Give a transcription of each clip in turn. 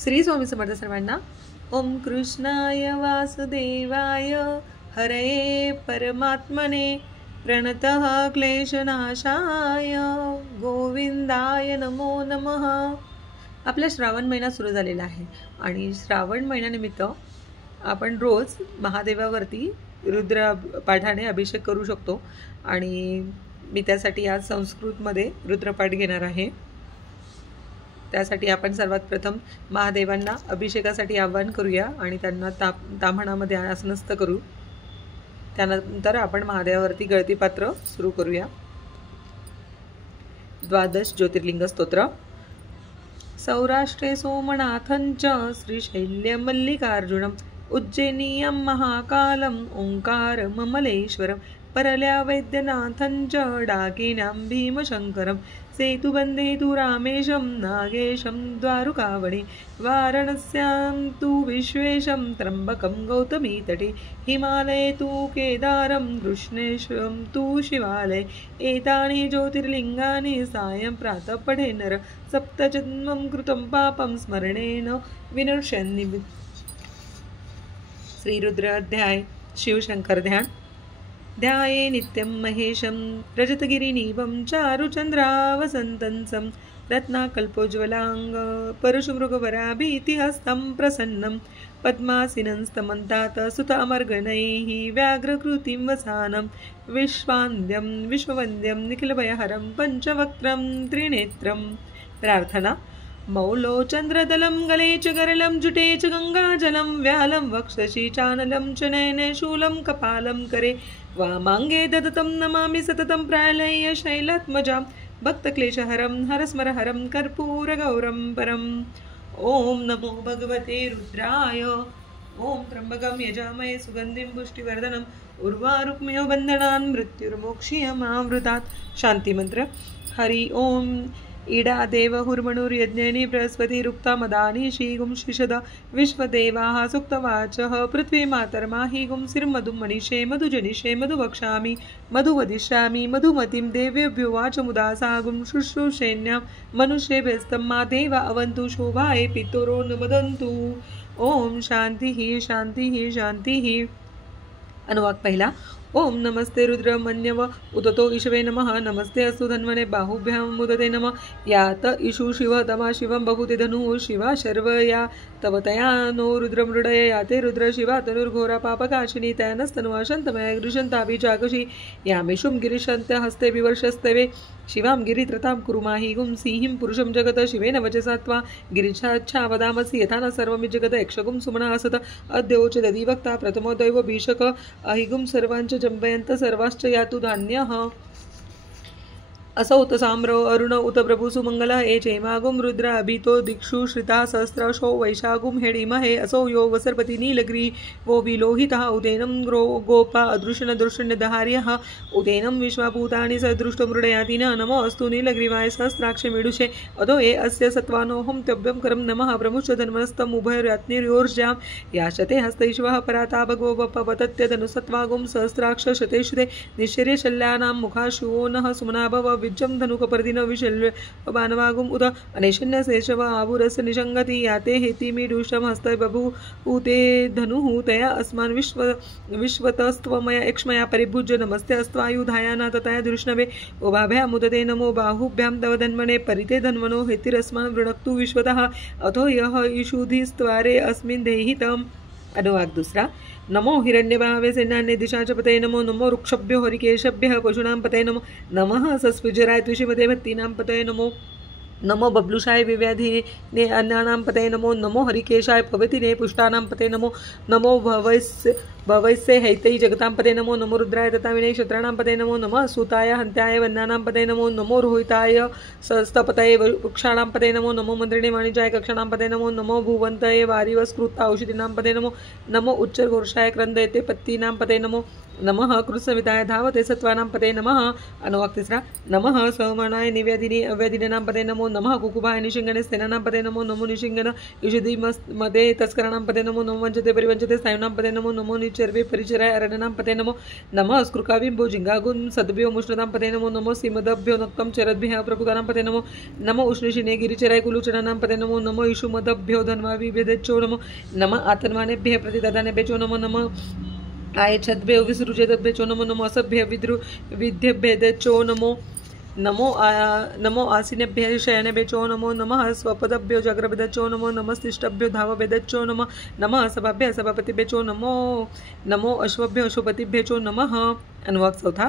श्री स्वामी समर्थ सर्वांना. ओम कृष्णाय वासुदेवाय हरये परमात्मने प्रणतः क्लेशनाशाय गोविंदाय नमो नमः. आपला श्रावण महिना सुरू झालेला आहे आणि श्रावण महिन्यानिमित्त आपण रोज महादेवावरती रुद्र पाठाने अभिषेक करू शकतो आणि मी त्यासाठी आज संस्कृतमध्ये रुद्रपाठ घेणार आहे. त्यासाठी आपण सर्वात प्रथम महादेवांना अभिषेकासाठी आवाहन करूया आणि त्यांना ताम्हणामध्ये आसनस्थ करू. त्यानंतर आपण महादेवावरती गळतीपात्र सुरू करूया. द्वादश ज्योतिर्लिंग स्तोत्र. सौराष्ट्रे सोमनाथंच श्रीशैल्यमल्लिकार्जुनम् उज्जैनीयं महाकालम् ओंकारममलेश्वरं परल्या वैद्यनाथंच डाकिन्यां भीमशंकरं सेतुबन्धे तु रामेशं नागेशं द्वारुकावणे वाराणस्यां तु विश्वेशं त्र्यम्बकं गौतमीतटे हिमालये तु केदारं कृष्णेश्वरं तु शिवालये एतानि ज्योतिर्लिङ्गानि सायं प्रातः पठे नर सप्तजन्मं कृतं पापं स्मरणेन विनश्यन्ति. श्रीरुद्र अध्याय. शिवशंकर ध्यान. ध्याये नित्यं महेशं रजतगिरिनीवं चारुचन्द्रावसन्तंसं रत्नाकल्पोज्ज्वलांग परशुमृगवराभीतिहस्तं प्रसन्नं पद्मासीनं स्तमन्तात सुतामर्गणैः व्याघ्रकृतिं वसानं विश्वान्द्यं विश्ववन्द्यं निखिलभयहरं पञ्चवक्त्रं त्रिनेत्रं. प्रार्थना. मौलो चन्द्रदलं गले च गरलं जुटे च गङ्गाजलं व्यालं वक्षसि चानलं च नयने शूलं कपालं करे वामाङ्गे ददतं नमामि सततं प्रालय्य शैलात्मजां भक्तक्लेशहरं हरस्मरहरं कर्पूरगौरं परम्. ॐ नमो भगवते रुद्राय. ॐ त्र्यम्बकं यजामहे सुगन्धिं पुष्टिवर्धनम् उर्वारुक्मियो बन्धनान् मृत्युर्मोक्षीयमामृतात्. शान्तिमन्त्र. हरि ओम. इडा देव हुर्मणुर्यज्ञेनि बृहस्पति रुक्ता मदानि श्रीगुं शिषद विश्वदेवाः सुक्तवाचः पृथ्वी मातर्मा हि गुं सिर्मधुं मनीषे मधुजनिषे मधुवक्ष्यामि मधुवदिष्यामि मधुमतिं देवेभ्युवाच मुदा सा गुं शुश्रूषेण्यां मनुष्येभ्यस्तं मा देवा अवन्तु शोभाये पितरो नुमदन्तु. ओम शान्तिः शान्तिः शान्तिः. अनुवाक पहिला. ओम नमस्ते रुद्र मन्यव उदतो ईशवे नमः. नमस्ते अस्तु धन्वने बाहुभ्यां मुदते नमः. यात ईशु शिव तमा शिवं बहुते धनुः शिवा शर्व या तव तया नो रुद्रमृडय याते रुद्र शिवा तनुर्घोरा पापकाशिनी तयानस्तनुवा शन्तमया गृशन्ताभिजागशी यामेषुं गिरिशन्त्य हस्ते विवर्षस्तवे शिवां गिरित्रतां कुरुमाहि गुं सिंहिं पुरुषं जगत शिवेन वचसा त्वा गिरिच्छा वदामसि यथा न सर्वमि जगत यक्षगुं सुमना असत अद्योच दधिवक्ता प्रथमो दैव भीषक अहिगुं सर्वांच जम्बयन्त सर्वाश्च यातु धान्यः. असौ उत साम्रो अरुण उत प्रभु सुमंगल ए चेमागुं रुद्र अभितो दिक्षु श्रिता सहस्रशो वैशागुं हेडिमहे असौ यो वसर्पति नीलग्री वो विलोहितः उदेनं गोपा अदृशन दहार्यः उदेनं विश्वभूतानि सदृष्टमृडयाति नमो अस्तु नीलग्रीवाय सहस्राक्ष मेडुषे अधो ये अस्य सत्वानोहं तव्यं करं नमः प्रमुच्च धन्वनस्तम उभयरात्निर्योर्जां याशते हस्तैश्वः पराता भगवो वपतत्यधनुसत्वागुं सहस्राक्ष शतेषुते निश्चर्य शल्यानां मुखाशुवो नः सुमना भव विज्जं धनुकपर्दिन विशल्य बाणवागुं उद अनेशन्य शेषव आभुरस निशंगति याते हेति मी दुष्टम हस्तय बभू उते धनुः तया अस्मान् विश्वतस्त्वमय एक्ष्मया परिभुज्य नमस्ते अस्त्वायुधायाना ततया दृष्णवे उभाभ्यां मुदते नमो बाहुभ्यां तव धन्वने परिते धन्वनो हेतिरस्मान् वृणक्तु विश्वतः अथो यः ईशुधिस्त्वारे अस्मिन् देहितम्. अनुवाक दुसरा. नमो हिरण्यभावे सेनान्य दिशाचपते नमो नमो वृक्षभ्यो हरिकेशभ्यः पशूनां पतये नमो नमः सस्विजराय तुषिमते भक्तीनां पतये नमो नमो बबलुषाय विव्याधिने अन्नानां पतये नमो नमो हरिकेशाय भवतिने पुष्टानां पतये नमो नमो भवैस्य हैतै जगतां पतये नमो नमो रुद्राय तथा विनय क्षत्राणां पतये नमो नमः सूताय हन्त्याय वन्नानां पतये नमो नमो रोहिताय सस्तपतये वृक्षाणां पतये नमो नमो मन्त्रिणे वाणिज्याय कक्षाणां पतये नमो नमो भुवन्तये वारिवस्कृत औषधीनां पतये नमो नमो उच्चघोषाय क्रन्दयते पत्तीनां पतये नमो नमः कृत्सविताय धावते सत्वानां पतये नमः. अनुवाक तिसरा. नमः सौमनाय निवेदिनी अव्यदिनां पतये नमो नमः कुकुभाय निशिंगने स्तेनानां पतये नमो नमो निशिंगन युषधि मध्ये तस्कराणां पतये नमो नमो वंचते परिवंचते स्थायुनां पतये नमो नमो चर्वे परिचराय अरण्यनां पते नमो नमः स्कृकाविंभो जिंगागुं सद्भ्यो मुष्णदां पते नमो नमो सीमदभ्यो नक्कं चरद्भ्यः प्रपुकानां पते नमो नमो उष्णशिने गिरिचराय कुलुचनानां पते नमो नमो इषुमदभ्यो धन्वाविभेदेच्छो नमो नमः आतन्वानेभ्यः प्रतिदादानेभ्यो नमो नमः आयच्छद्भ्यो विसृजेदभ्यो नमो नमो असभ्य विद्यभेदेच्छो नमो नमो आसीनेभ्यः शयनेभ्यो नमो नमः स्वपदभ्यो जाग्रभेदच्छो नमो नमस्तिष्ठभ्यो धावभेदच्छो नमः सभाभ्यः सभापतिभ्यो नमो अश्वभ्यो अश्वपतिभ्यो नमः। अनुवाक चौथा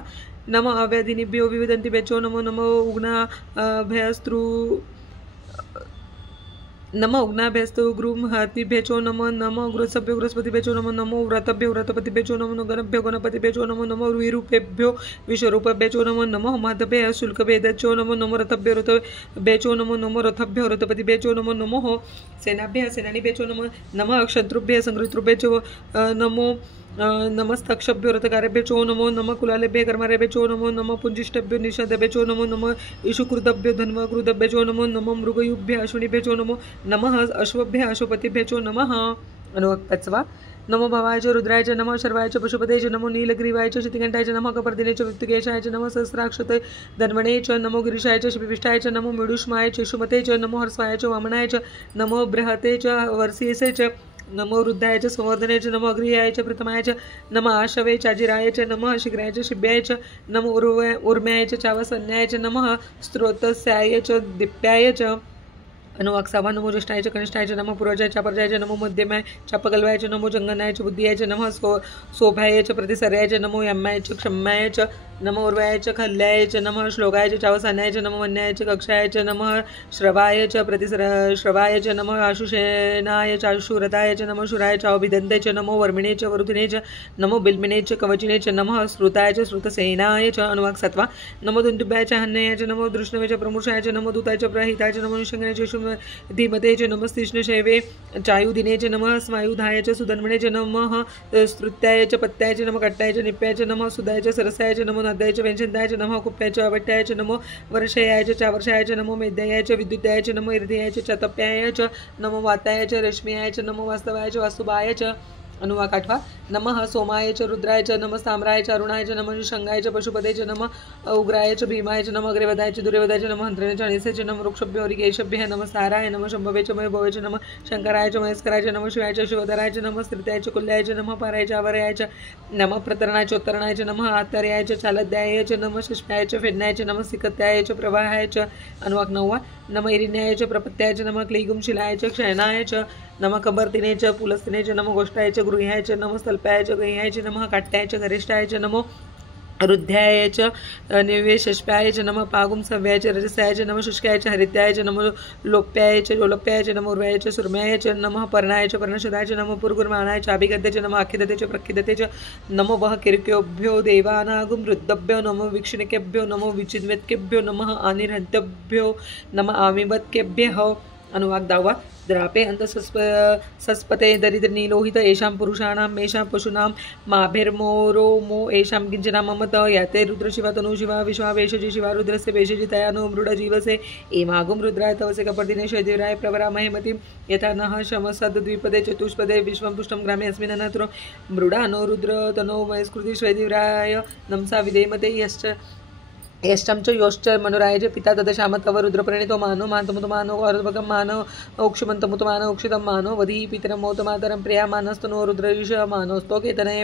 नमो अव्याधिनिभ्यो विविदन्तिभ्यो नमो उग्नाभ्यस्तु गृहतिभ्यो नमो गृहसभ्यो गृहस्पतिभ्यो नमो व्रतभ्यो व्रतपतिभ्यो नमो गणभ्यो गणपतिभ्यो नमो विरूपेभ्यो विश्वरूपेभ्यो नमो माधभ्यः शुल्कभेदच्छो नमो रथभ्यो रथभ्यो नमो रथभ्यो रथपतिभ्यो नमो सेनाभ्यः सेनानिभ्यो नमः शत्रुभ्यः संहृतृभ्यो नमो नमस्तक्षभ्यो रथकारेभ्यो नमो कुलालेभ्यः कर्मारेभ्यो नमो पुंजिष्टभ्यो निषादेभ्यो नमो इषुकृतभ्यो धन्वकृतभ्यो नमो मृगयुभ्यः अश्विनीभ्यो नमः अश्वभ्यः अश्वपतिभ्यो नमः। अनुवाक पाचवा नमो भवाय च रुद्राय च नमः शर्वाय च पशुपते च नमो नीलग्रीवाय च शितिकंठाय च नमः कपर्दिने च वित्तकेशाय च नमः सहस्राक्षते धन्वणे च नमो गिरिशाय च शिपिष्ठाय च नमो मृडुष्माय च शुमते च नमो हर्षवाय च वामनाय च नमो बृहते च वर्षीयसे च नमो वृद्धाय च संवर्धने च नमो अग्रियाय च प्रथमाय च नमः आशवे चाजिराय च नमः शीघ्राय च शिव्याय च नमो उर्म्याय च चावसन्याय च नमः स्त्रोतस्याय च दीप्याय च। अनुवाक सावा नमो ज्येष्ठाय च कनिष्ठाय च नमो पूर्वजाय च अपरजाय च नमो मध्यमाय चापकल्वाय च नमो जंगनाय च बुद्धियाय च नमः शोभाय च प्रतिसर्याय च नमो यम्याय च क्षम्याय च नमो उर्वाय च खल्याय च नमः श्लोकाय च चावसानाय च नमो वन्याय च कक्षाय च नमः श्रवाय च श्रवाय च नमः आशुषेनाय च आशुरताय च नमो शुराय च अभिदन्ते च नमो वर्मिणे च वरुधिने च नमो बिल्मिने च कवचिने च नमः श्रुताय च श्रुतसेनाय च। अनुवाक सत्वा नमो दुन्दुभ्याय च हन्याय च नमो दृष्णवे च प्रमुषाय च नमो दूताय च प्रहिताय च नमो निषंगाय च धीमते च नमस्तिष्णशैवे चायुदिने च नमः स्मायुधाय च सुधन्वणे च नमः स्तुत्याय च पत्याय च नमो कट्टाय च निप्याय च नमः सुधाय च सरसाय च नमो नद्याय च व्यंजनदाय च नमः कुप्याय च अवट्याय च नमो वर्षयाय च चावर्षाय च नमो मेद्याय च विद्युताय च नमो हृदयाय च चतप्याय च नमो वाताय च रश्मियाय च नमो वास्तवाय च वास्तुभाय च। अनुवाक आठवा नमः सोमाय च रुद्राय च नमः ताम्राय च अरुणाय च नमः शंगाय च पशुपते च नमः उग्राय च भीमाय च नमः अग्रेवदाय च दुर्योधय च नमः हंत्रेण च अनिसे च नमः वृक्षभ्यो हरिकेशभ्यः नमः साराय नमः शंभवे च मयोभवे च नमः शंकराय च महेश्वराय च नमः शिवाय च शिवधराय च नमः स्त्रिताय च कुल्याय च नमः पाराय च आवराय च नमः प्रतरणाय च उत्तरणाय च नमः आत्तर्याय च चालद्याय च नमः शिष्याय च फेडनाय च नमः सिकत्याय च प्रवाहाय च। अनुवाक नववा नमः इरिन्याय च प्रपत्याय च नमः क्लीगुंशिलाय च क्षयनाय च नमः कबर्तिने च पुलस्तिने च नमः गोष्ठाय च गृह्याय च नमः स्थल्पाय च गह्याय च नमः काट्याय च गरिष्ठाय च नमो रुद्ध्याय च निवेशष्प्याय च नमः पागुं सव्याय च रजसाय च नमः शुष्काय च हरित्याय च नमः लोप्याय च लोलप्याय च नमः उर्व्याय च सुरम्याय च नमः पर्णाय च पर्णशदाय च नमः पुर्गुर्माणाय च अभिगद्य च नमः अखिदते च प्रखिदते च नमो वह किर्क्योभ्यो देवानागुं वृद्धभ्यो नमो वीक्षणिकेभ्यो नमो विचिन्वेत्केभ्यो नमः आनिर्हन्त्यभ्यो नमः आमिवत्केभ्यः। अनुवाक दावा द्रापे अंत सस्पते दरिद्रनीलोहित येषां पुरुषाणां मेषां पशूनां माभिर्मोरो मो येषां किञ्चना ममत याते रुद्रशिवा तनुशिवा विश्वावेशजि शिवा रुद्रस्य वेशजि तया नो मृडजीवसे एमागुं रुद्राय तवसे कपर्दिने शैदेवराय प्रवरामहे मतिं यथा नः शमसद्द्विपदे चतुष्पदे विश्वं पुष्टं ग्रामे अस्मिन् अनत्र मृडा नो रुद्र तनो वयस्कृति शैदेवराय नमसा विधेमते यष्टं च योश्च मनुराय च पिता तदशाम तव रुद्रप्रणीतो मानो मान्तमुतो मानो औरभगं मानो औक्षमन्तमुतो मानो औक्षितं मानो वधी पितरं मोतमातरं प्रिया मानस्तनो रुद्रऋष मानोस्तोकेतनये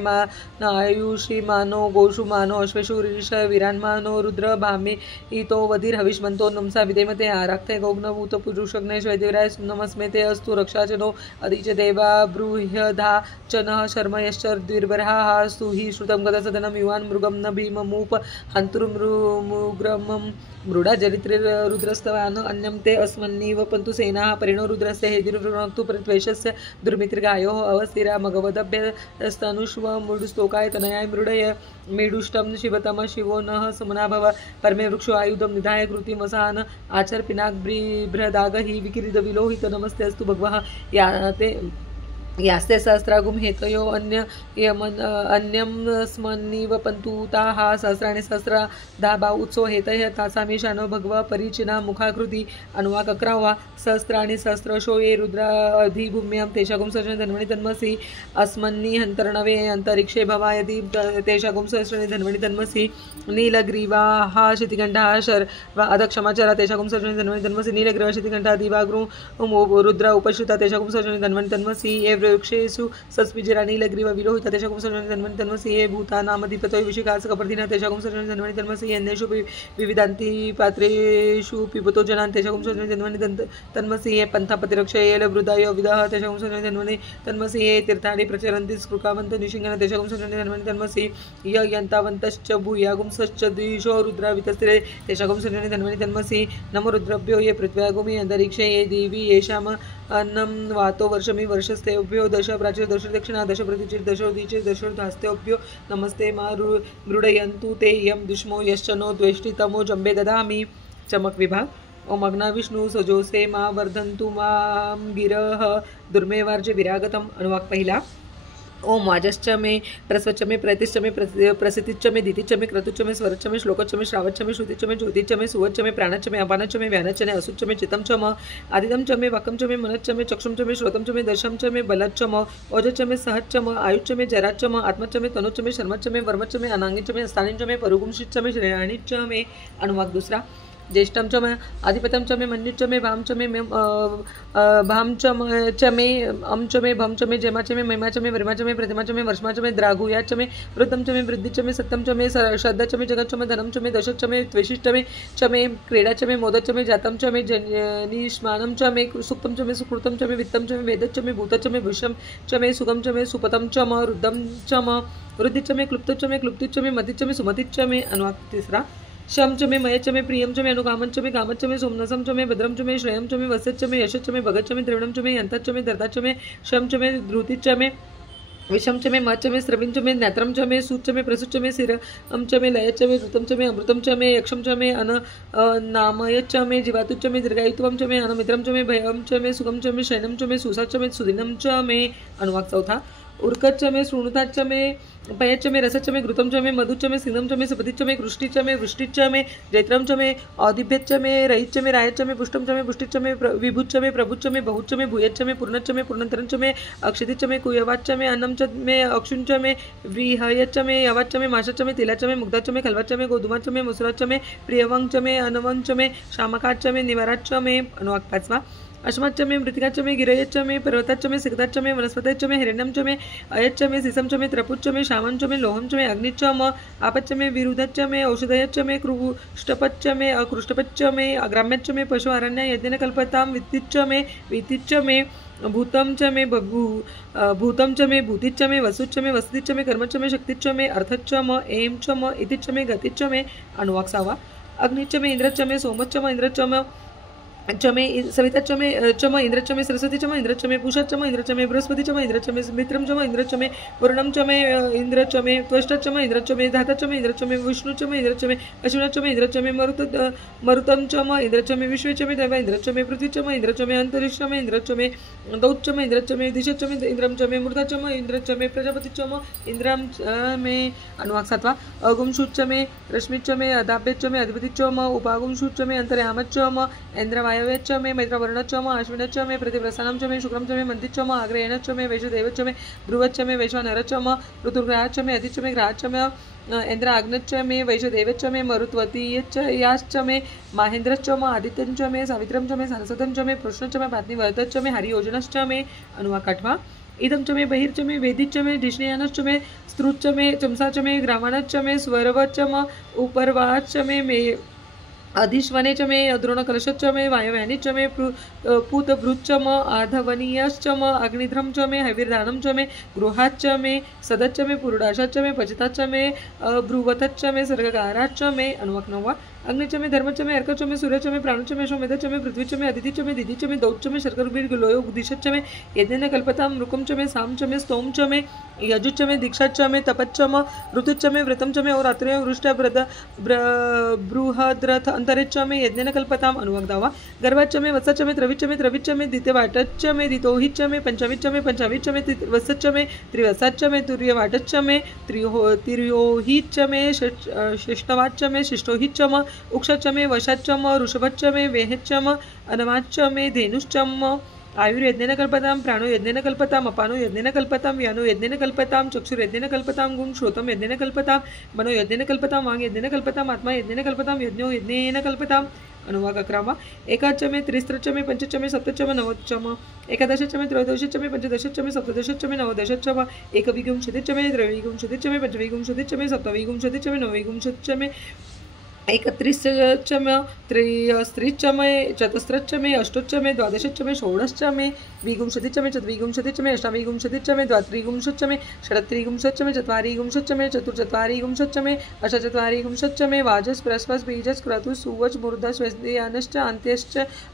आयुषि मानो गोषु मानो अश्वेषु ऋष वीरान् मानो रुद्र भामे इतो वधिर्हविष्मन्तो नमसा विधेमते आरक्ते गौग्नभूत पुरुषग्ने शैदेवराय नमस्मेते अस्तु रक्षा च नो अधि च देवा ब्रूह्यधा च नः शर्म यश्च द्विर्बर्हाः सुहि श्रुतं गदसदनं युवान् मृगं न भीममूप हन्तुर्मुग्रमं मृडा जरित्रे रुद्रस्तवान् अन्यं ते अस्मन्निव पन्तु सेनाः परिणो रुद्रस्य हेदिर्वृणक्तु प्रतिवेशस्य दुर्मित्रगायोः अवस्थिरा मगवदभ्यस्तनुष्व मृडुस्तोकाय तनयाय मृडय मेडुष्टं शिवतम शिवो नः समना भव परमे वृक्षो आयुधं निधाय कृतिं वसान आचर पिनाक बिभ्रदाग हि विकिरित विलोहित नमस्ते अस्तु भगवः याते यास्ते सहस्रागुम हेतयो अन्यम स्मन्निव पंतुताः सहस्राणि सहस्रा दाबा उत्सव हेतय तासामी शानो भगवा परिचिना मुखाकृती अनुवाक 11 सहस्राणि सहस्रशो ये रुद्राधिभूम्यां तेषागुम सहस्राणि धन्वणि तन्मसि अस्मन्नि हन्तर्णवे अंतरिक्षे भवायति तेषागुम सहस्राणि धन्वणि तन्मसि नीलग्रीवाः शितिकण्ठाः शर्व अधक्षमाचारा तेषागुम सहस्राणि धन्वणि तन्मसि नीलग्रीवा शितिकण्ठाः दिवाग्रू रुद्र उपश्रुता तेषागुम सहस्राणि धन्वणि तन्मसि वृक्षेषु सस्पिजिरा नीलग्रीव विलोहिता तेषागुम सहस्राणि धन्वणि तन्मसि ये भूतानामधिपतयो विशिखासकपर्दिना तेषागुम सहस्राणि धन्वणि तन्मसि अन्येषु विविधान्ति पात्रेषु पिबतो जनान् तेषागुम सहस्राणि धन्वणि तन्मसि ये पन्थापतिरक्षये वृदाय विदाः तेषागुम सहस्राणि धन्वणि तन्मसि ये तीर्थानि प्रचरन्ति स्कृकावन्त निशिङ्गन तेषागुम सहस्राणि धन्वणि तन्मसि य यन्तावन्तश्च भूयागुंसश्च द्विषो रुद्रावितस्तिरे तेषागुम सहस्राणि धन्वणि तन्मसि नमो रुद्रभ्यो ये पृथ्व्यागुमि अन्तरिक्षे ये देवी येषाम् अन्नं वातो वर्षमि वर्षस्तेभ्यो दश प्राचीर दश दक्षिणा दश प्रतिचिर दशोदीचिर दशोधास्तेभ्यो नमस्ते मा मृडयन्तु ते यं दुष्मो यश्च नो द्वेष्टि तमो जम्बे ददामि। चमक विभाग ओम अग्ना विष्णु सजोसे मा वर्धन्तु मां गिरः दुर्मेवार्ज विरागतम। अनुवाक पहिला ओम वाजश्च मे प्रस्वच्च मे प्रयतिश्च मे प्रसिद्धिश्च मे दितिश्च मे क्रतुश्च मे स्वरच्च मे श्लोकच्च मे श्रावच्च मे श्रुतिश्च मे ज्योतिश्च मे सुवच्च मे प्राणच्च मे अपानच्च मे व्यानच्च मे असुच्च मे चित्तं च म आदितं च मे वाक्कं च मे मनच्च मे चक्षुं च मे श्रोतं च मे दर्शं च मे बलच्च म ओजच्च मे सहच्च म आयुच्च मे जराच्च म आत्मच्च मे तनुच्च मे शर्मच्च मे वर्मच्च मे अनांगिच्च मे स्थानिंच मे परुगुंशिच्च मे श्रेयाणिच्च मे। अनुवाक दूसरा ज्येष्ठं च मे आधिपत्यं च मे मन्युच्च मे भां च मे भां च मे अं च मे भं च मे जमा च मे महिमा च मे वरिमा च मे प्रतिमा च मे वर्ष्मा च मे द्रागुया च मे वृद्धं च मे वृद्धि च मे सत्यं च मे श्रद्धा च मे जगत् च मे धनं च मे दशच मे त्वेषिष्ट मे क्रीडा च मे मोदच च मे जातं च मे जनिष्मानं च मे सुप्तं च मे सुकृतं च मे वित्तं च मे वेदच च मे भूत च मे भूषं च मे सुगम च मे सुपतं च म रुद्धं च म वृद्धि च मे क्लुप्त च मे क्लुप्ति च मे मति च मे सुमति च मे। अनुवाक तीसरा शम च मे मय च मे प्रियं च मे अनुकामं च मे कामच च मे सोमनसं च मे भद्रं च मे श्रेयं च मे वसच च मे यशच च मे भगत च मे त्रिवणं च मे यन्तच च मे धर्ता च मे शम च मे धृति च मे विषम च मे म च मे स्रविं च मे नेत्रं च मे सुच च मे प्रसुच च मे सिरं च मे लय च मे ऋतं च मे अमृतं च मे यक्षं च मे नामय च मे जीवातु च मे दीर्घायुत्वं च मे अनमित्रं च मे भयं च मे सुगम च मे शयनं च मे सुसा च मे सुदिनं च मे। अनुवाक चौथा उर्कच मे श्रृणुताच मे पयच मे रसच मे घृतं च मे मधुच मे सिंहं च मे सपतिच मे कृष्टिच मे वृष्टिच मे जैत्रं च मे औदिभ्यच मे रयिच मे रायच मे पुष्टं च मे पुष्टिच मे विभुच्च मे प्रभुच्च मे बहुच्च मे भूयच्च मे पूर्णच्च मे पूर्णन्तरं च मे अक्षितिच मे कुयवाच्च मे अन्नं च मे अक्षुंच मे व्रीहयच्च मे यवाच्च मे माशच्च मे तिलाच मे मुग्धाच्च मे खलवाच्च मे गोधुमाच्च मे मुसराच्च मे प्रियवंच मे अनवंच मे शामकाच्च मे निवाराच्च मे। अनुवाक पाचवा अश्मच्च मे मृतिकाच्च मे गिरयच्च मे पर्वताच्च मे सिकताच्च मे वनस्पतयच्च मे हिरण्यं च मे अयच्च मे सिसं च मे त्रपुच्च मे शामं च मे लोहं च मे अग्निच्च म आपच्च मे विरुधच्च मे औषधयच्च मे कृष्टपच्च मे अकृष्टपच्च मे ग्राम्यच्च मे पशु अरण्य यज्ञेन कल्पतां वित्तिच्च मे भूतं च मे भूतं च मे भूतिच्च मे वसुच्च मे वसतिच्च मे कर्मच्च मे शक्तिच्च मे अर्थच्च म एं च म इतिच्च मे गतिच्च मे। अनुवाक सहावा अग्निच्च मे इंद्रच्च मे सोमच्च म इंद्रच्च म च मे सविताच्च मे च म इंद्रच्च मे सरस्वती च म इंद्रच्च मे पूषाच्च म इंद्रच्च मे बृहस्पती च म इंद्रच्च मे मित्रं च म इंद्रच्च मे वरुणं च मे इंद्रच्च मे त्वष्टच्च म इंद्रच्च मे धातच्च मे इंद्रच्च मे विष्णुच्च मे इंद्रच्च मे अश्विनच्च मे इंद्रच्च मे मरुतं च म इंद्रच्च मे विश्वेच्च मे देव इंद्रच्च मे पृथ्वीच्च म इंद्रच्च मे अंतरिक्ष मे इंद्रच्च मे दौच्च मे इंद्रच्च मे दिशच्च मे इंद्रं च मे मृताच्च म इंद्रच्च मे प्रजापतिच्च म इंद्रं च मे। अनुवाक सातवा अगुंशुच्च मे रश्मिच्च मे अदाभ्यच्च मे अधिपतिच्च म उपागुंशुच्च मे अंतर्यामच्च म इंद्रवायव्यच्च मे मैत्रवर्णच्च म अश्विनच्च मे प्रतिप्रस्थानं च मे शुक्रं च मे मन्तिच्च म आग्रेयणच्च मे वैश्वदेवच्च मे ध्रुवच्च मे वैश्वानरच्च म ऋतुग्रहाच्च मे अतिच्च मे ग्रहाच्च मे इंद्राग्नच्च मे वैश्वदेवच्च मे मरुत्वतीयच्च याश्च मे माहेन्द्रच्च म आदित्यंच मे सावित्रं च मे सरस्वतं च मे कृष्णच्च मे पात्नीवर्तच्च मे हरियोजनश्च मे। अनुवाक आठवा इदं च मे बहिर्च मे वेदिच्च मे धिष्णयानश्च मे स्तृच्च मे चमसाच मे ग्रामाणच्च मे स्वरवच्च म उपरवाच्च मे अधिश्वने च मे द्रोणकलशच्च मे वायव्यानिच्च मे पूतभृच्च म आधवनीयश्च म अग्निध्रं च मे हविर्दानं च मे गृहाच्च मे सदच्च मे पुरुडाशाच्च मे पचिताच्च मे भ्रुवतच्च मे सर्गकाराच्च मे। अनुवाक नववा अग्निचमे धर्मचमे अर्कचमे सूर्यचमे प्राणुचमे शोमेधचमे पृथ्वीचमे अदितिचमे दिदिचमे दौचमे शर्करुबीर लोयोग दिशचमे यज्ञेन कल्पतां रुकुमचमे सामचमे स्तोमचमे यजुचमे दीक्षाचमे तपच्चम ऋतुचमे व्रतमचमे और रात्रे वृष्ट बृहद्रथ अंतरिचमे यज्ञेन कल्पताम अनुवागदावा गर्भाचमे वत्सचमे त्रविचमे दित्यवाटचमे दितोहिचमे पंचाविचमे वत्सचमे त्रिवत्सचमे तुर्यवाटचमे तिर्योहिचमे शिष्टवाचमे शिष्टोहिचम उक्षचमे वशाचम ऋषभचमे वेहचम अनमाचमे धेनुश्चम आयुर्यज्ञेन कल्पतां प्राणो यज्ञेन कल्पतां अपानो यज्ञेन कल्पतां व्यानो यज्ञेन कल्पतां चक्षुर्यज्ञेन कल्पतां गुं श्रोतं यज्ञेन कल्पतां मनो यज्ञेन कल्पतां वांग यज्ञेन कल्पतां आत्मा यज्ञेन कल्पतां यज्ञो यज्ञेन कल्पतां अनुवाक 11 एकाचमे त्रिस्त्रचमे पंचचमे सप्तचमे नवचम एकादशचमे त्रयोदशचमे पंचदशचमे सप्तदशचमे नवदशचम एकविंशतिचमे त्रयोविंशतिचमे पंचविंशतिचमे सप्तविंशतिचमे नवविंशतिचमे एकत्रिशचमे त्रयस्त्रिचमे चतुस्रचमे अष्टोचमे द्वादशचमे षोडशचमे विंशतिचमे चतुर्विंशतिचमे अष्टाविंशतिचमे द्वात्रिंशच्चमे षड्त्रिंशच्चमे चत्वारिंशच्चमे चतुर्चत्वारिंशच्चमे अष्टचत्वारिंशच्चमे वाजस् प्रस्वस् बीजस् क्रतुः सुवच् मूर्धस् वैद्यानश्च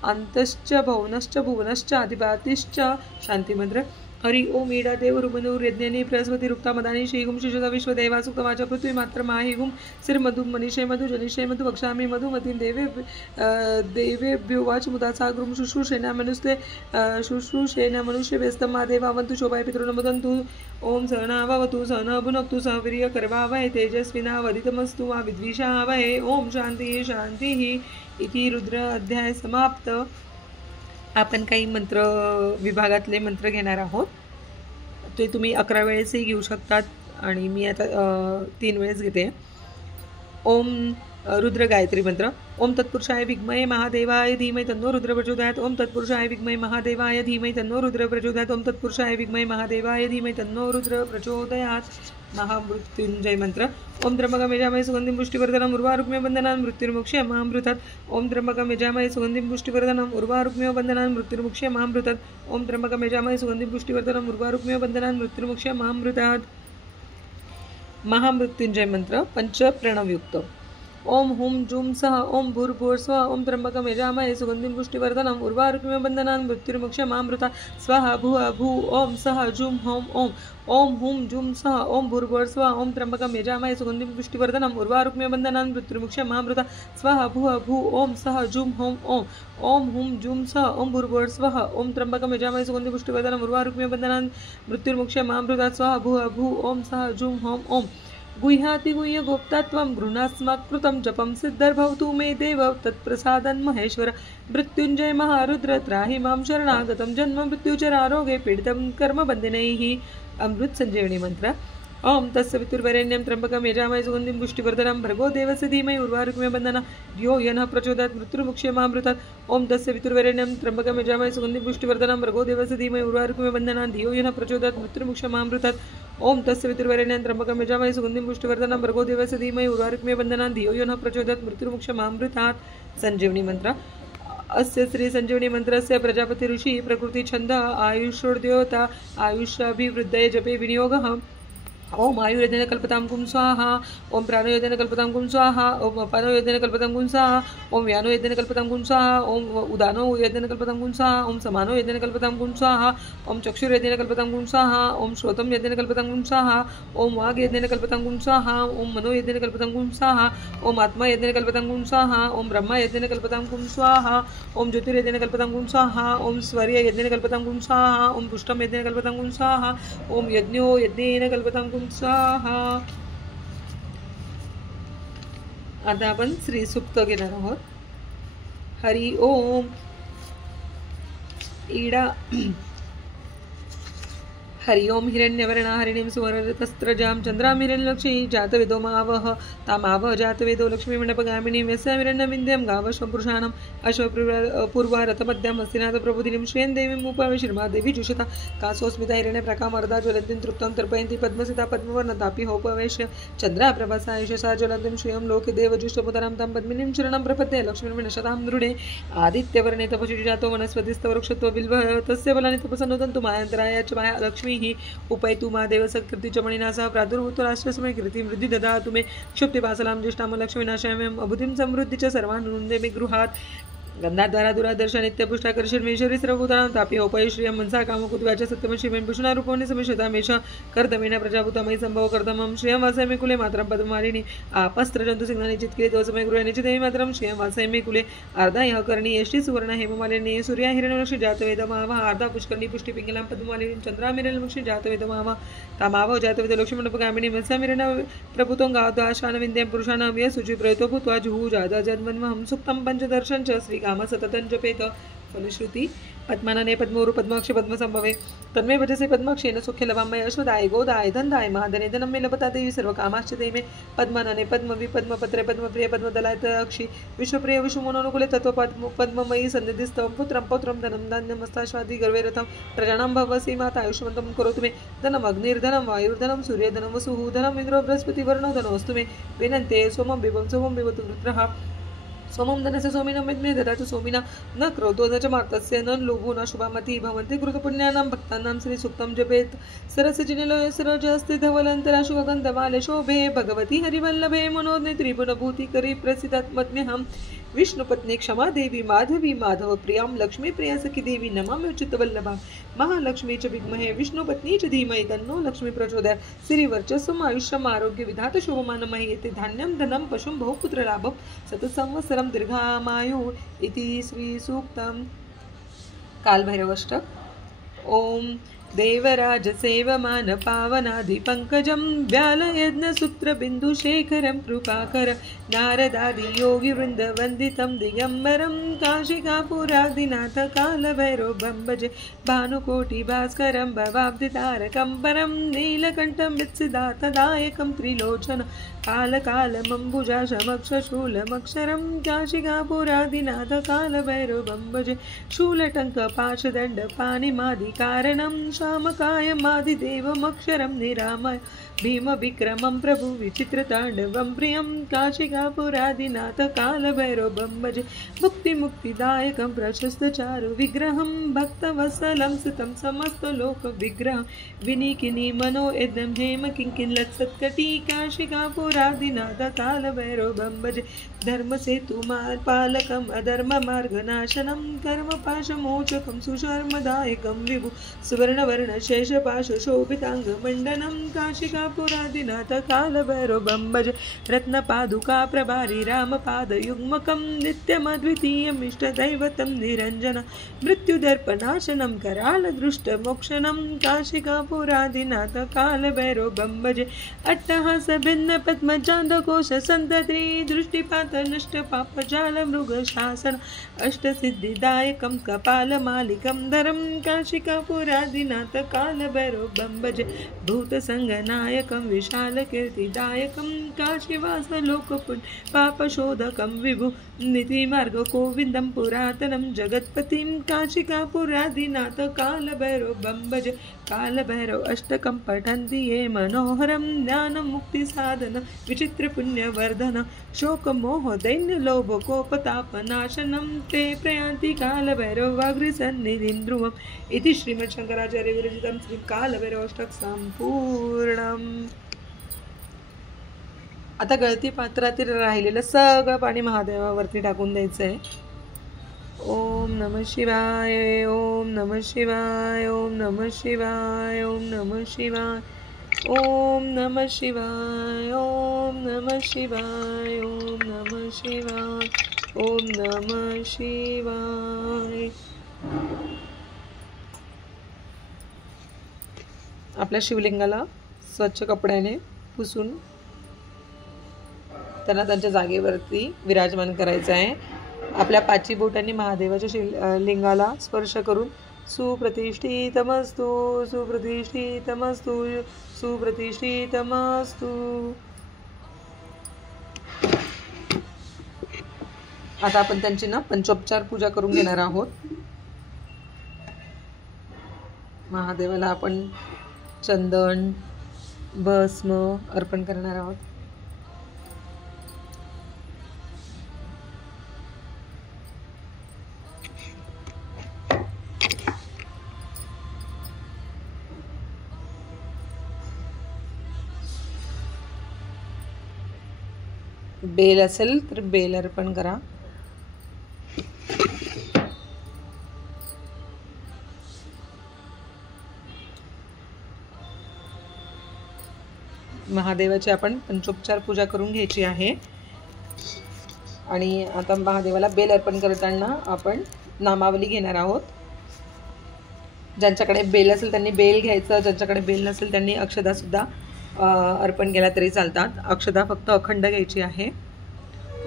अन्त्यश्च भुवनश्च भुवनश्च आदिपातिश्च शान्तिमन्त्र हरि ओम ईडा देव रुमनूर यज्ञनी बृहस्पति रुक्ता मदानी श्रीगुम शिशुदा विश्वदेवा सुक्तवाचा पृथ्वी मात्र माहिगुम सिर मधु मनीषे मधु जनिषे मधु वक्षामि मधुमतीं देवेभ्योवाच मुदा सागुम शुश्रूषेण मनुष्य व्यस्तमा देवावन्तु शोभाय पितृनमुदन्तु ओम सहनावतु सहना भुनक्तु सह वीर्य करवावहै तेजस्विनावदितमस्तु मा विद्विषावहै ओम शांति इति रुद्र अध्याय समाप्त। आपण काही मंत्र विभागातले मंत्र घेणार आहोत। ते तुम्ही 11 वेळेसही घेऊ शकतात आणि मी आता 3 वेळेस घेते। ओम रुद्र गायत्री मंत्र। ओम तत्पुरुषाय विद्महे महादेवाय धीमहि तन्नो रुद्र प्रचोदयात्। ओम तत्पुरुषाय विद्महे महादेवाय धीमहि तन्नो रुद्र प्रचोदयात्। ओम तत्पुरुषाय विद्महे महादेवाय धीमहि तन्नो रुद्र प्रचोदयात्। महामृत्युंजय मंत्र। ओम त्र्यंबकं यजामहे सुगंधिं पुष्टिवर्धनम् उर्वारुक्मिं बन्धनान् मृत्युर्मुक्ष्ये महामृतात्। ओम त्र्यंबकं यजामहे सुगंधिं पुष्टिवर्धनम् उर्वारुक्मिं बन्धनान् मृत्युर्मुक्ष्ये महामृतात्। ओम त्र्यंबकं यजामहे सुगंधिं पुष्टिवर्धनम् उर्वारुक्मिं बन्धनान् मृत्युर्मुक्ष्ये महामृतात्। महामृत्युंजय मंत्र पंच प्रणवयुक्त। ओम हुम जुम सह ओम भूर्भुवः स्वः। ओम त्र्यंबकं यजामहे सुगंधिं पुष्टिवर्धनम् उर्वारुक्मिं बन्धनान् मृत्युर्मुक्ष्ये महामृतात्। स्वाहा भुवः भुः ओम सह जुम होम ओम ओम हुम जुम सह ओम भूर्भुवः स्वः। ओम त्र्यंबकं यजामहे सुगंधिं पुष्टिवर्धनम् उर्वारुक्मिं बन्धनान् मृत्युर्मुक्ष्ये महामृतात्। स्वाहा भुवः भुः ओम सह जुम होम ओम ओम हुम जुम सह ओम भूर्भुवः स्वः। ओम त्र्यंबकं यजामहे सुगंधिं पुष्टिवर्धनम् उर्वारुक्मिं बन्धनान् मृत्युर्मुक्ष्ये महामृतात्। स्वाहा भुवः भुः ओम सह जुम होम ओम गुह्यातिगुह्य गोप्तात्वं गृह्णास्मकृतं जपं सिद्धिर्भवतु मे देव तत्प्रसादन् महेश्वर। मृत्युंजय महारुद्र त्राहि मां शरणागतं जन्म मृत्युचरारोगे पीडितं कर्मबन्धनैः। अमृत संजीवनी मंत्र। ओम तत्सवितुर्वरेण्यं त्र्यंबकं यजामहे सुगंधिं पुष्टिवर्धनं भर्गो देवस्य धीमहि उर्वारुक्मिं बन्धनान् धियो यनः प्रचोदयात् मृत्युर्मुक्ष्ये महामृतात्। ओम तत्सवितुर्वरेण्यं त्र्यंबकं यजामहे सुगंधिं पुष्टिवर्धनं भर्गो देवस्य धीमहि उर्वारुक्मिं बन्धनान् धियो यनः प्रचोदयात् मृत्युर्मुक्ष्ये महामृतात्। ओम तत्सवितुर्वरेण्यं त्र्यंबकं यजामहे सुगंधिं पुष्टिवर्धनं भर्गो देवस्य धीमहि उर्वारुक्मिं बन्धनान् धियो यनः प्रचोदयात् मृत्युर्मुक्ष्ये महामृतात्। संजीवनी मंत्र। अस्य श्री संजीवनी मंत्रस्य प्रजापति ऋषि प्रकृति छंद आयुष्योद्योता आयुष्याभिवृद्धये जपे विनियोगः। ओम आयुर्यज्ञेन कल्पतां कुं स्वाहा। ओम प्राणोयज्ञेन कल्पतां कुं स्वाहा। ओम अपानोयज्ञेन कल्पतां कुं स्वाहा। ओम व्यानो यज्ञेन कल्पतां कुं स्वाहा। ओम उदानो यज्ञेन कल्पतां कुं स्वाहा। ओम समानो यज्ञेन कल्पतां कुं स्वाहा। ओम चक्षुर्यज्ञेन कल्पतां कुं स्वाहा। ओम श्रोतं यज्ञेन कल्पतां कुं स्वाहा। ओम वाग् यज्ञेन कल्पतां कुं स्वाहा। ओम मनो यज्ञेन कल्पतां कुं स्वाहा। ओम आत्मा यज्ञेन कल्पतां कुं स्वाहा। ओम ब्रह्मा यज्ञेन कल्पतां कुं स्वाहा। ओम ज्योतिर्यज्ञेन कल्पतां कुं स्वाहा। ओम स्वर्य यज्ञेन कल्पतां कुं स्वाहा। ओम पुष्टम यज्ञेन कल्पतां कुं स्वाहा। ओम यज्ञो यज्ञेन कल्पतां कुं स्वाहा। आता आपण श्री सूक्त घेणार आहोत। हरि ओम ईडा हरि ओम हिरण्यवर्णा हरिणीं सुवर्णतस्त्रजां चन्द्रां हिरण्यलक्ष्मी जातवेदो मावह तामावह जातवेदो लक्ष्मीमण्डपगामिनीं यस्यां हिरण्यविन्द्यं गावश्वं पुरुषाणाम् अश्वपूर्वा रथमध्यं हस्तिनाथ प्रबोधिनीं श्रियं देवीं उपविश्रीमादेवी जुषता कासोस्मिता हिरण्यप्रकामर्दा ज्वलन्तीं तृप्तं तर्पयन्ती पद्मसिता पद्मवर्णतापि होपवेश्य चन्द्रा प्रभासा यशसा ज्वलन्तीं श्रियं लोके देवजुष्टमुदरां तं पद्मिनीं शरणं प्रपद्ये लक्ष्मीर्मिणशतां नृणे आदित्यवर्णे तपशुजातो वनस्पतिस्तवृक्षत्व बिल्वः तस्य बलानि तपसनुदन्तु मायान्तराय च माया लक्ष्मी लक्ष्मीः उपैतु महादेव सत्कृतीच्या मणिनासः प्रादुर्भूतो राष्ट्रसमये कीर्तिं वृद्धि ददातु मे क्षुप्तिपासलां ज्येष्ठां लक्ष्मीनाशायं अबुधिं समृद्धीच्या सर्वान् नृन्दे मे गृहात् गंधाद्वारा दुरादर्श नित्यपुष्टाकर्षणमेश्वरी सर्वभूतानां तापी औपय श्रियं मनसा कामकुतव्याच्या सत्यमशिवेन भूषणारूपवने समेशतामेष कर्दमेन प्रजाभूतमयी संभव कर्दमं श्रियं वासयमे कुले मातरं पद्ममालिनी आपस्त्रजन्तुसिंहानि चित्किले दोसमय गृहे निचिदेवी मातरं श्रियं वासयमे कुले अर्धा यः कर्णी यष्टी सुवर्ण हेममालिनी सूर्या हिरण्यलक्ष्मी जातवेदमावः अर्धा पुष्करणी पुष्टिपिङ्गलां पद्ममालिनीं चन्द्रामिरलक्ष्मी जातवेदमावः तामावः जातवेद लक्ष्मीमण्डपगामिनी मनसामिरण प्रभुतं गावद्वाशानविन्द्यं पुरुषाणां यशुचिप्रयतो भूत्वा जुहू जादा जन्मन्वहं सुक्तं पञ्चदर्शन च श्रीकाम सततं जपेत फलश्रुती पद्मानने पद्मोरु पद्माक्ष पद्मसंभवे तन्मे भजसे पद्माक्षेन सुखे लवामय अश्वदाय गोदाय धनदाय महाधने धनं मे लभता देवी सर्वकामाश्च ते मे पद्मानने पद्मवि पद्मपत्रे पद्मप्रिय पद्मदलाय अक्षि विश्वप्रिय विश्वमनोनुकूले तत्व पद्ममयी सन्निधिस्तव पुत्रं पौत्रं धनं धान्यमस्ताश्वादि गर्वैरथं प्रजानां भवसि माता आयुष्यवन्तं करोतु मे धनम् अग्निर्धनं वायुर्धनं सूर्यधनं वसुः धनम् इन्द्रो बृहस्पतिवर्णो धनोऽस्तु मे विनन्ते सोमं बिभवतु वृत्रः सोमं धनस्य सोमिनं यद्मे ददातु सोमिना न क्रोधो न च मार्तस्य न लोभो न शुभामती भवन्ति कृतपुण्यानां भक्तानां श्रीसूक्तं जपेत् सरसजिनलोय सरजस्ति धवलन्तराशु गन्धमाले शोभे भगवती हरिवल्लभे मनोज्ञ त्रिभुवनभूतिकरी प्रसिद्धात्मज्ञहं विष्णुपत्नी क्षमा देवी माधवी माधव प्रियां लक्ष्मी प्रिया सखी देवी नमामि उचितवल्लभां महालक्ष्मी च विद्महे विष्णुपत्नी च धीमहि तन्नो लक्ष्मी प्रचोदयात् श्रीवर्चस्वम् आयुष्यम् आरोग्य विधात शोभमानमहि इति धान्यं धनं पशुं बहुपुत्रलाभं सतसंवत्सरं दीर्घामायु इति श्रीसूक्तं कालभैरवाष्टक ओम देवराजसेवमान पावनाधिपङ्कजं व्यालयज्ञसूत्रबिन्दुशेखरं कृपाकर नारदादियोगिवृन्दवन्दितं दिगम्बरं काशिकापुरादिनाथ कालभैरवं भजे भानुकोटिभास्करं भवाब्धितारकं परं नीलकण्ठं वित्सिदातदायकं त्रिलोचन कालकालमम्बुजाशमक्षशूलमक्षरं काशिकापुरादिनाथ कालभैरवं भजे शूलटङ्कपाशदण्डपाणिमादिकारणं श्यामकायमादिदेवमक्षरं निरामय भीमविक्रमं प्रभु विचित्रताण्डवं प्रियं काशिकापुरादिनाथ कालभैरवं भजे मुक्तिमुक्तिदायकं प्रशस्तचारु विग्रहं भक्तवत्सलं सुतं समस्तलोकविग्रहं विनिकिनी मनो यज्ञं हेम किङ्किणलत्सत्कटी काशिकापुरादिनाथ कालभैरवं भजे धर्मसेतुमार्पालकम् अधर्ममार्गनाशनं कर्मपाशमोचकं सुशर्मदायकं विभु सुवर्णवर्णशेषपाशशोभिताङ्गमण्डनं काशिकापुरादिनाथ कालभैरवं भजे रत्नपादुका प्रभारी रामपादयुग्मकं नित्यमद्वितीयमिष्टदैवतं निरञ्जन मृत्युदर्पनाशनं करालदृष्टमोक्षणं काशिकापुरादिनाथ कालभैरवं भजे अट्टहासभिन्नपद्मचान्दकोशसन्तत्री दृष्टिपातनष्टपापजालमृगशासन अष्टसिद्धिदायकं कपालमालिकं धरं काशिकापुरादिनाथ कालभैरवं भजे भूतसङ्गनायकं विशालकीर्तिदायकं काशीवासलोकपुण्य पापशोधकं विभु नीतिमार्गगोविन्दं पुरातनं जगत्पतिं काशिकापुरादिनाथ कालभैरवं भजे कालभैरव अष्टकं पठन्ति ये मनोहरं ज्ञानमुक्तिसाधन विचित्रपुण्यवर्धन शोकमोहदैन्यलोभकोपतापनाशनं ते प्रयान्ति कालभैरवाग्रिसन्निधिं ध्रुवम् इति श्रीमच्छंकराचार्य विरचितं श्री कालभैरवाष्टक संपूर्णम्। आता गळती पात्रातील राहिलेलं सगळं पाणी महादेवावरती टाकून द्यायचं आहे। ओम नमः शिवाय, ओम नमः शिवाय, ओम नमः शिवाय, ओम नमः शिवाय, ओम नमः शिवाय, ओम नमः शिवाय, ओम नमः शिवाय, ओम नमः शिवाय। आपल्या शिवलिंगाला स्वच्छ कपड्याने पुसून त्यांना त्यांच्या जागेवरती विराजमान करायचं आहे। आपल्या पाची बोटांनी महादेवाच्या लिंगाला स्पर्श करून सुप्रतिष्ठितमस्तु सुप्रतिष्ठितमस्तु सुप्रतिष्ठितमस्तु। आता आपण त्यांची ना पंचोपचार पूजा करून घेणार आहोत। महादेवाला आपण चंदन भस्म अर्पण करणार आहोत। बेल असेल तर बेल अर्पण करा. महादेवाची आपण पंचोपचार पूजा करून घ्यायची आहे. आणि आता महादेवाला बेल अर्पण करताना आपण नामावली घेणार आहोत. ज्यांच्याकडे बेल असेल त्यांनी बेल घ्यायचं, ज्यांच्याकडे बेल नसेल त्यांनी अक्षदासुद्धा अर्पण केला तरी चालतात. अक्षदा फक्त अखंड घ्यायची आहे.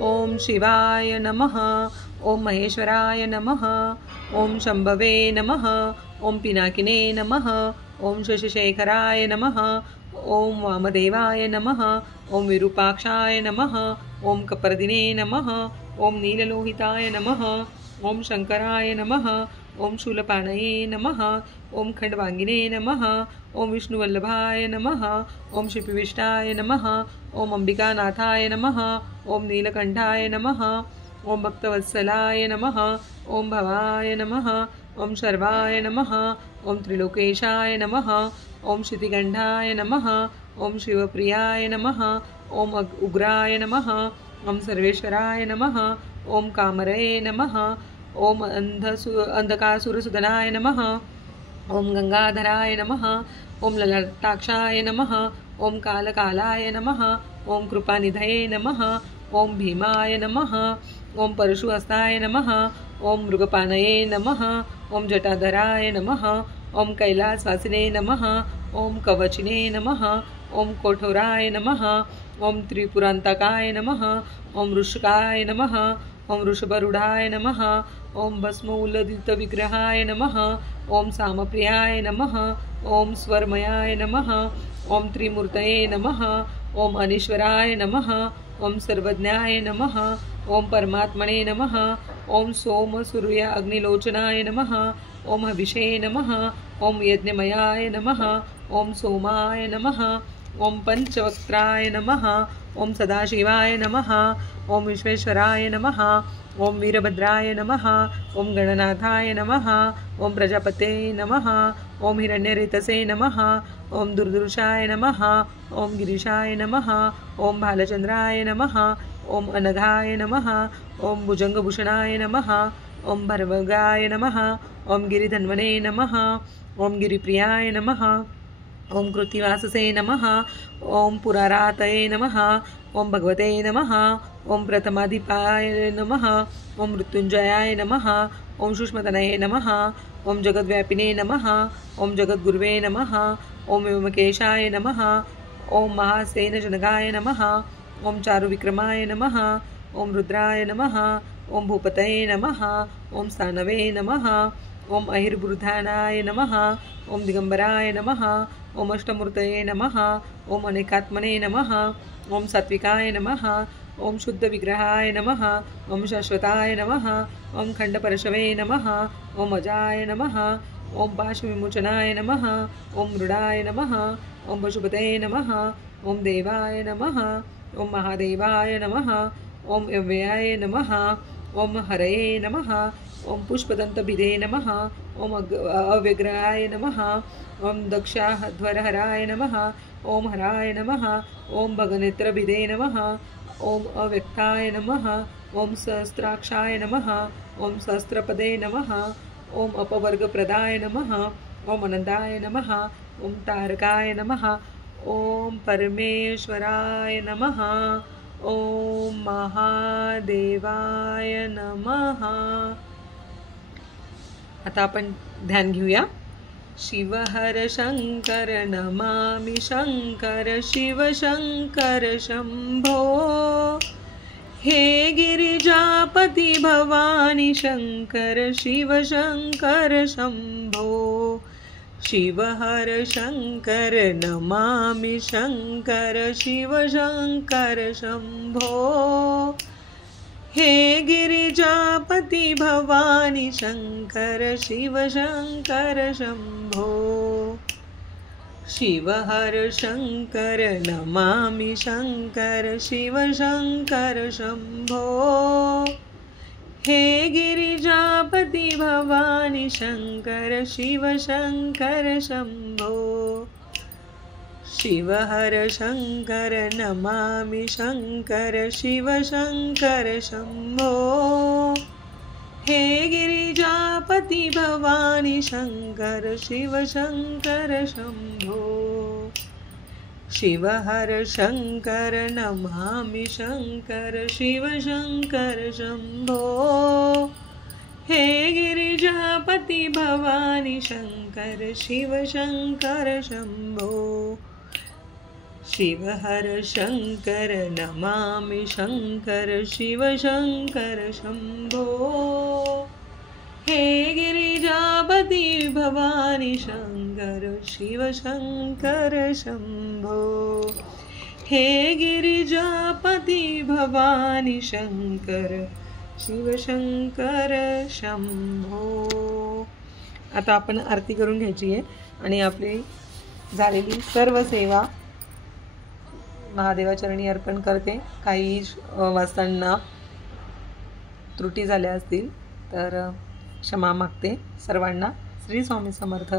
ओम शिवाय नमः, ओम महेश्वराय नमः, ओम शंभवे नमः, ओम पिनाकिने नमः, ओम शशिशेखराय नमः, ओम वामदेवाय नमः, ओम विरूपाक्षाय नमः, ओम कपर्दिने नमः, ओम नीललोहिताय नमः, ओम शंकराय नमः, ओम शूलपाणये नमः, ओम खंडवांगिने नमः, ओम विष्णुवल्लभाय नमः, ओम शिपिविष्टाय नमः, ओम अंबिकानाथाय नमः, ओम नीलकंठाय नमः, ओम भक्तवत्सलाय नमः, ओम भवाय नमः, ओम शर्वाय नमः, ओम त्रिलोकेशाय नमः, ओम क्षितिगंधाय नमः, ओम शिवप्रियाय नमः, ओम उग्राय नमः, ओम सर्वेश्वराय नमः, ओम कामरये नमः, ओम अंधकासुरसुदनाय नमः, ओम गंगाधराय नमः, ओम ललाटाक्षाय नमः, ओम कालकालाय नमः, ओम कृपानिधये नमः, ओम भीमाय नमः, ओम परशुहस्ताय नमः, ओम मृगपानये नमः, ओम जटाधराय नमः, ओम कैलासवासिने नमः, ओम कवचिने नमः, ओम कोठोराय नमः, ओम त्रिपुरांतकाय नमः, ओम वृषकाय नमः, ओम वृषभरूढाय नमः, ओम भस्मोल्लदित विग्रहाय नमः, ओम सामप्रियाय नमः, ओम स्वरमयाय नमः, ओम त्रिमूर्तये नमः, ओम अनीश्वराय नमः, ओम सर्वज्ञाय नमः, ओम परमात्मने नमः, ओम सोम सूर्य अग्निलोचनाय नमः, ओम हविषे नमः, ओम यज्ञमयाय नमः, ओम सोमाय नमः, ओम पंचवक्त्राय नमः, ओम सदाशिवाय नमः, ओम विश्वेश्वराय नमः, ओम वीरभद्राय नमः, ओम गणनाथाय नमः, ओम प्रजापते नमः, ओम हिरण्यरेतसे नमः, ओम दुर्दुर्शाय नमः, ओम गिरीशाय नमः, ओम भालचंद्राय नमः, ओम अनघाय नमः, ओम भुजंगभूषणाय नमः, ओम भर्वगाय नमः, ओम गिरिधन्वने नमः, ओम गिरिप्रियाय नमः, ओम कृतिवाससे नमः, ओम पुरारातये नमः, ओम भगवते नमः, ओम प्रथमाधिपाय नमः, ओम मृत्युंजयाय नमः, ओम सूक्ष्मतनये नमः, ओम जगद्व्यापिने नमः, ओम जगद्गुरुवे नमः, ओम व्योमकेशाय नमः, ओम महासेनजनकाय नमः, ओम चारुविक्रमाय नमः, ओम रुद्राय नमः, ओम भूपतये नमः, ओम स्थानवे नमः, ओम अहिर्बुधानाय नमः, ओम दिगंबराय नमः, ओम अष्टमूर्तये नमः, ओम अनेकात्मने नमः, ओम सात्विकाय नमः, ओम शुद्ध विग्रहाय नमः, ओम शाश्वताय नमः, ओम खंडपरशवे नमः, ओम अजाय नमः, ओम पाशविमोचनाय नमः, ओम मृडाय नमः, ओम पशुपते नमः, ओम देवाय नमः, ओम महादेवाय नमः, ओम अव्ययाय नमः, ओम हरये नमः, ओम पुष्पदन्तभिदे नमः, ओम अव्यग्राय नमः, ओम दक्षाध्वरहराय नमः, ओम हराय नमः, ओम भगनेत्रभिदे नमः, ओम अव्यक्ताय नमः, ओम सहस्राक्षाय नमः, ओम सहस्रपदे नमः, ओम अपवर्गप्रदाय नमः, ओम अनंताय नमः, ओम तारकाय नमः, ओम परमेश्वराय नमः, ओम महादेवाय नमः. आता आपण ध्यान घेऊया. शिव हर शंकर नमामि शंकर शिव शंकर शंभो, हे गिरिजापति भवानी शंकर शिव शंकर शंभो. शिव हर शंकर नमामि शंकर शिव शंकर शंभो, हे गिरिजापति भवानी शंकर शिव शंकर शंभो. शिव हर शंकर नमामि शंकर शिव शंकर शंभो, हे गिरिजापति भवानी शंकर शिव शंकर शंभो. शिव हर शंकर नमामि शंकर शिव शंकर शंभो हे गिरिजापति भवानी शंकर शिव शंकर शंभो शिव हर शंकर नमामि शंकर शिव शंकर शंभो हे गिरिजापति भवानी शंकर शिव शंकर शंभो शिव हर शंकर नमामि शंकर शिव शंकर शंभो हे गिरिजापति भवानी शंकर शिव शंकर शंभो हे गिरिजापति भवानी शंकर शिव शंकर शंभो. आता आपण आरती करून घ्यायची आहे आणि आपली झालेली सर्व सेवा महादेवाचरणी अर्पण करते. काही वाचताना त्रुटी झाल्या असतील तर क्षमा मागते. सर्वांना श्री स्वामी समर्थ.